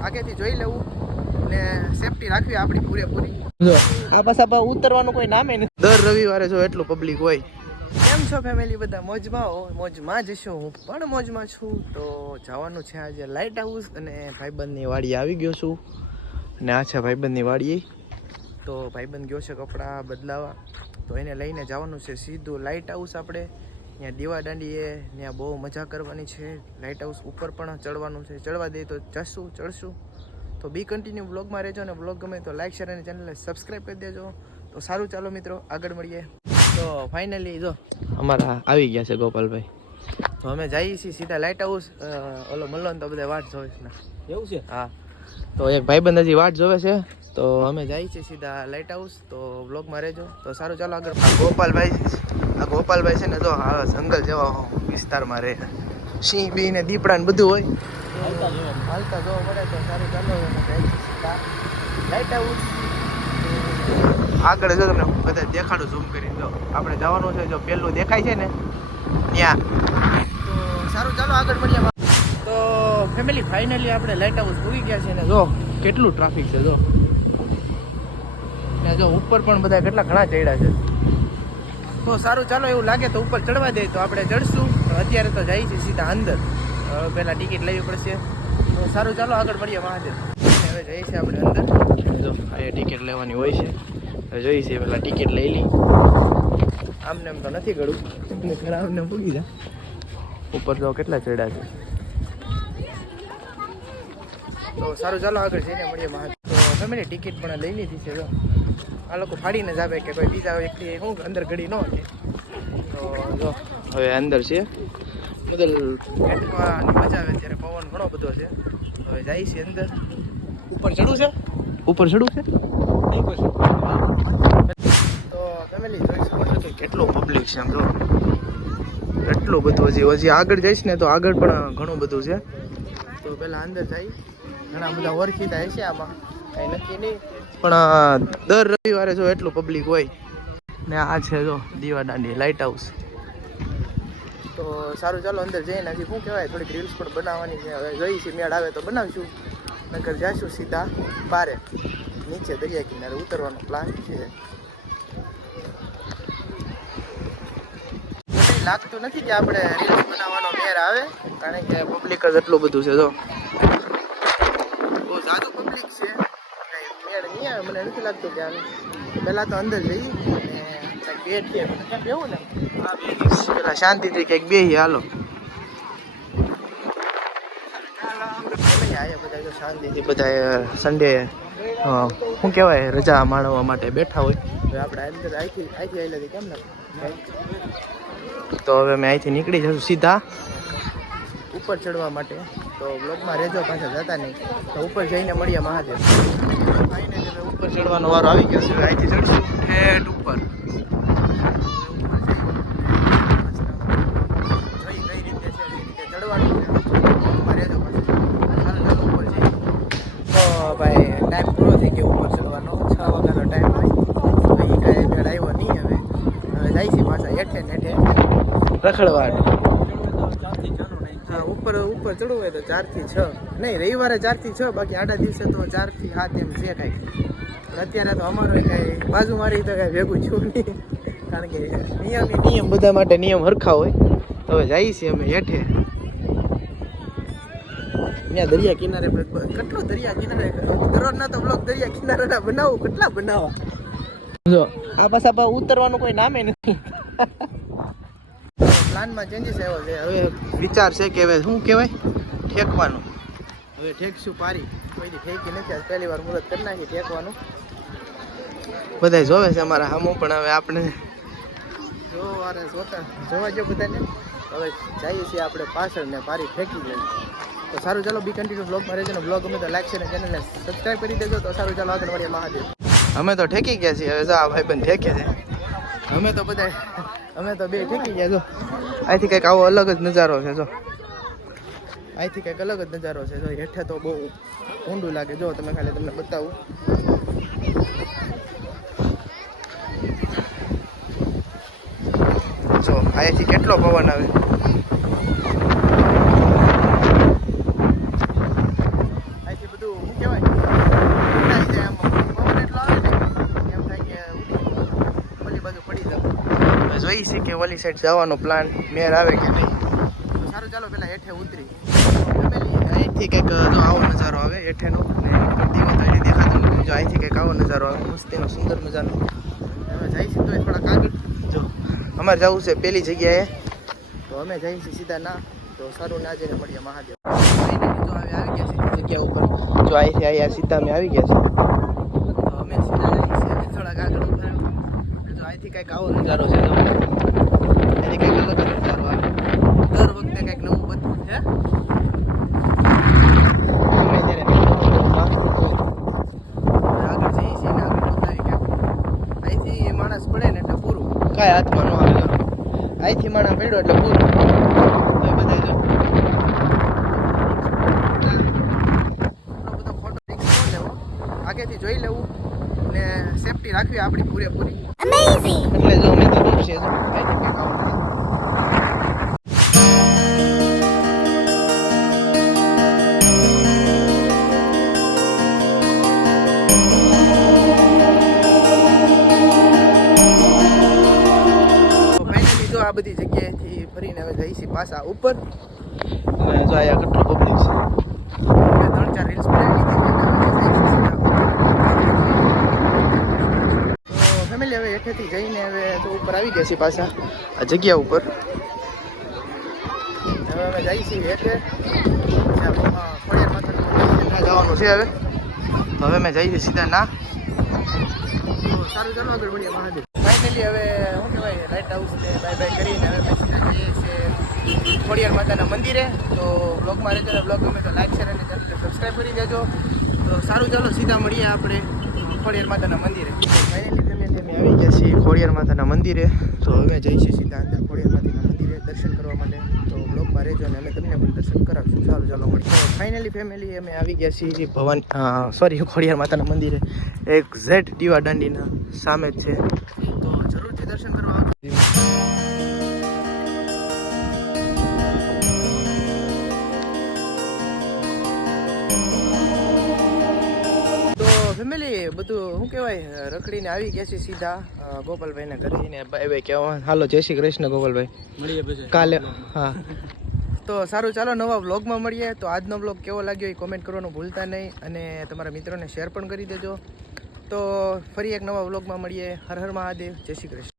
આગેથી જોઈ લેવું ને સેફટી રાખવી આપણી પૂરેપૂરી. જો આ પાછા ઉતરવાનું કોઈ નામે નથી. દર રવિવારે જો એટલું પબ્લિક હોય. કેમ છો ફેમિલી બધા મોજમાં હો? મોજમાં જ છો. હું પણ મોજમાં છું. તો જવાનું છે આજે લાઇટ હાઉસ અને ભાઈબંધની વાડી આવી ગયો છું. અને આ છે ભાઈબંધની વાડી તો ભાઈબંધ ગયો છે કપડાં બદલાવા. તો એને લઈને જવાનું છે સીધું લાઇટ હાઉસ આપણે. ત્યાં દીવા દાંડીએ ત્યાં બહુ મજા કરવાની છે. લાઇટ હાઉસ ઉપર પણ ચડવાનું છે. ચડવા દે તો ચડશું ચડશું. તો બી કન્ટિન્યુ બ્લોગમાં રહેજો અને બ્લોગ ગમે તો લાઇક શેર અને ચેનલને સબસ્ક્રાઈબ કરી દેજો. તો સારું ચાલો મિત્રો આગળ મળીએ. તો ફાઇનલી જો અમારા આવી ગયા છે ગોપાલભાઈ. તો અમે જઈએ છીએ સીધા લાઇટ હાઉસ ઓલો મલ્લો તો બધા વાટ જોવે છે એવું છે? હા. તો એક ભાઈબંધ હજી વાટ જોવે છે. તો અમે જઈએ છીએ સીધા લાઇટ હાઉસ તો બ્લોગમાં રહેજો. તો સારું ચાલો આગળ. ગોપાલભાઈ. આ ગોપાલભાઈ છે ને જો હા જંગલ જેવા વિસ્તારમાં રહે. સિંહ બી ને દીપડા ને બધું હોય. હાલતા જવા મળે. તો સારું ચાલો આગળ જો તમને હું બધા દેખાડું ઝૂમ કરી જો આપણે જવાનું છે જો પેલું દેખાય છે ને ત્યાં. તો સારું ચાલો આગળ મળીએ. તો ફેમિલી ફાઇનલી આપણે લાઇટ હાઉસ પૂરી ગયા છે ને જો કેટલું ટ્રાફિક છે જો. ને જો ઉપર પણ બધા કેટલા ઘણા ચડ્યા છે. તો સારું ચાલો એવું લાગે તો ઉપર ચડવા દે તો આપણે ચડશું. અત્યારે તો જઈએ છીએ સીધા અંદર. પહેલાં ટિકિટ લેવી પડશે. તો સારું ચાલો આગળ મળીએ મહાદેવ. હવે જઈએ છીએ આપણે અંદર. જો આ ટિકિટ લેવાની હોય છે. હવે જોઈએ છીએ પહેલાં ટિકિટ લઈ લઈ આમને એમ તો નથી ગળું. એટલે ઘણા આમને પૂગી જા ઉપર જો કેટલા ચડ્યા છે? તો સારું ચાલો આગળ જઈને મળીએ મહાદેવ. તો તમે ટિકિટ પણ લઈ લીધી છે જો. આ લોકો ફાડીને જ આવે કે કોઈ બીજા વ્યક્તિ શું અંદર ઘડી ન હોય. તો જો હવે અંદર છે. બદલ પેટમાં મજા આવે ત્યારે પવન ઘણો બધો છે. હવે જાય છે અંદર. ઉપર ચડવું છે? ઉપર ચડવું છે? તો ફેમિલી જોઈ શકો છો કે કેટલો પબ્લિક છે આમ જો. એટલું બધું હજી હજી આગળ જઈશ ને તો આગળ પણ ઘણું બધું છે. તો પહેલાં અંદર જાય. ઘણા બધા ઓળખીતા હશે આમાં. કાંઈ નક્કી નહીં. પણ દર રવિવારે જો એટલું પબ્લિક હોય, ને આ છે જો દીવા લાઇટ હાઉસ તો સારું, ચાલો અંદર જઈને હજી શું કહેવાય, થોડીક રીલ્સ પણ બનાવવાની છે. હવે જોઈ છે મેળ આવે તો બનાવીશું. નગર જઈશું સીધા પારે નીચે દરિયા કિનારે ઉતરવાનો પ્લાન છે. લાગતું નથી કે આપણે રીલ્સ બનાવવાનો મેર આવે, કારણ કે પબ્લિક જ એટલું બધું છે, જો બહુ જાદુ પબ્લિક છે કાંઈ મેળ નહીં આવે મને નથી લાગતું કે આવે પહેલાં તો અંદર જઈ અને ક્યાં બેવું ને? પેલા શાંતિથી કંઈક બેહી હાલો. બધા જો શાંતિથી. બધા સન્ડે શું કહેવાય રજા માણવા માટે બેઠા હોય. હવે આપણે અંદર અહીંથી અહીંથી આવેલા કેમ ને? તો હવે મેં અહીંથી નીકળી જશું સીધા. ઉપર ચડવા માટે. તો બ્લોકમાં રહેજો પાછા જતા નહીં. તો ઉપર જઈને મળીએ મહાદેવ ફાઇનલી ઉપર ચડવાનો વારો આવી ગયો છે અહીંથી ચડશું ઠેઠ ઉપર ભાઈ ટાઈમ પૂરો થઈ ગયો ઉપર ચડવાનો છ વાગ્યાનો ટાઈમ તો કાંઈ આવ્યો નહીં હવે હવે જાય છે પાછા હેઠે હેઠે રખડવા ચારથી ચાલુ નહીં હા ઉપર ઉપર ચડવું હોય તો ચારથી છ. નહીં, રવિવારે ચારથી છ, બાકી આડા દિવસે તો ચારથી સાત એમ છે કાંઈક અત્યારે તો અમારો કાંઈ બાજુ મારી તો કાંઈ ભેગું છું કારણ કે નિયમ નિયમ બધા માટે નિયમ હરખા હોય. તો હવે જઈએ છીએ અમે હેઠે. ત્યાં દરિયા કિનારે કેટલો દરિયા કિનારે? દરરોજના તો બ્લોક દરિયા કિનારે બનાવું, કેટલા બનાવવા જો, આ પાછા ઉતરવાનું કોઈ નામે નથી. પ્લાનમાં ચેન્જીસ આવ્યો છે. હવે વિચાર છે કે હવે શું કહેવાય? ઠેકવાનું. હવે ઠેકશું પારી. કોઈથી ઠેકી નથી, આજ પહેલી વાર મુરત કરી નાખી ઠેકવાનું. બધા જોવે છે અમારા હામું, પણ હવે આપણે જોવાને જોતા જોવા જો બધાને. હવે જઈએ છીએ આપણે પાછળ ને પારી ફેંકી લઈએ. તો સારું ચાલો બી કન્ટિન્યુ બ્લોગમાં છે ને બ્લોગ ગમે તો લાઈક છે ને ચેનલને સબસ્ક્રાઈબ કરી દેજો. તો સારું ચાલો, આગળ મળીએ મહાદેવ. અમે તો ઠેકી ગયા છીએ. હવે જા ભાઈ પણ ઠેકે છે. અમે તો બધા અમે તો બે ઠેકી ગયા, જો. અહીંથી કંઈક આવો અલગ જ નજારો છે, જો. અહીંથી કંઈક અલગ જ નજારો છે, જો. હેઠે તો બહુ ઊંડું લાગે. જો, તમે ખાલી તમને બતાવું. જો અહીંયાથી કેટલો પવન આવે? ઓલી સાઈડ જવાનો પ્લાન મેર આવે કે નહીં? સારું, ચાલો પેલા હેઠે ઉતરી. અહીંથી કંઈક આવો નજારો આવે હેઠેનો. ને ધીમો તો દેખાતો જો અહીંથી કંઈક આવો નજારો આવે. મસ્તીનો, સુંદર મજાનો. હવે છે તો થોડાક આગળ. જો, અમારે જવું છે પેલી જગ્યાએ. તો અમે જઈશું સીધા ના. તો સારું, ના જઈને મળીએ મહાદેવ. આવી ગયા છે જગ્યા ઉપર. જો, અહીંથી અહીંયા સીધા અમે આવી ગયા છે તો અમે સીધા જઈએ થોડાક આગળ રહ્યો. જો, અહીંથી કંઈક આવો નજારો છે. જો કંઈક અલગ જ નજારો આવે. દર વખતે કંઈક નવું બધું છે. માણસ પડે ને એટલે પૂરું. કાંઈ હાથમાં ન આવે અહીંથી માણસ પડ્યો એટલે પૂરું. એ બધા જો આગેથી જોઈ લેવું. ને સેફટી રાખવી આપણી પૂરેપૂરી. એટલે જો મેં તો છે જો આ બધી જગ્યાએથી ફરીને હવે જઈશી પાછા ઉપર. અને જો અહીંયા કેટલો પબ્લિક છે. અમે ત્રણ ચાર રીલ્સ બનાવી ફેમિલી હવે હેઠેથી જઈને હવે તો ઉપર આવી ગયા છીએ પાછા આ જગ્યા ઉપર. હવે અમે જઈએ છીએ હેઠે જવાનું છે હવે. હવે અમે જઈએ સીધા ના સારું ચાલો આગળ મળીએ મહાદેવ. ફાઇનલી હવે, શું કહેવાય લાઇટ હાઉસ એટલે બાય બાય કરીને હવે પછી જઈએ છીએ ખોડિયાર માતાના મંદિરે. તો બ્લોગમાં રહેજો ને બ્લોગ ગમે તો લાઈક શેર અને ચેનલ સબસ્ક્રાઈબ કરી દેજો. તો સારું ચાલો, સીધા મળીએ આપણે ખોડિયાર માતાના મંદિરે. ફાઇનલી ફેમિલી અમે આવી ગયા છીએ ખોડિયાર માતાના મંદિરે. તો હવે જઈશું સીધા અંદર ખોડિયાર માતાના દર્શન કરવા માટે. તો બ્લોગમાં રહેજો અને અમે તમને પણ દર્શન કરાવશું. ચાલો ચાલો, મળીએ. ફાઇનલી ફેમિલી અમે આવી ગયા છીએ ભવાન સોરી ખોડિયાર માતાના મંદિરે. એક ઝેડ દીવા દાંડીના સામે જ છે. તો જરૂરથી દર્શન કરવા ફેમિલી બધું શું કહેવાય રખડીને આવી ગયા છે સીધા ગોપાલભાઈને કરીને બાય બાય કહેવા હાલો જય શ્રી કૃષ્ણ ગોપાલભાઈ. કાલે હા. તો સારું ચાલો નવા વ્લોગમાં મળીએ. તો આજનો વ્લોગ કેવો લાગ્યો એ કોમેન્ટ કરવાનું ભૂલતા નહીં અને તમારા મિત્રોને શેર પણ કરી દેજો. તો ફરી એક નવા વ્લોગમાં મળીએ. હર હર મહાદેવ. જય શ્રી કૃષ્ણ.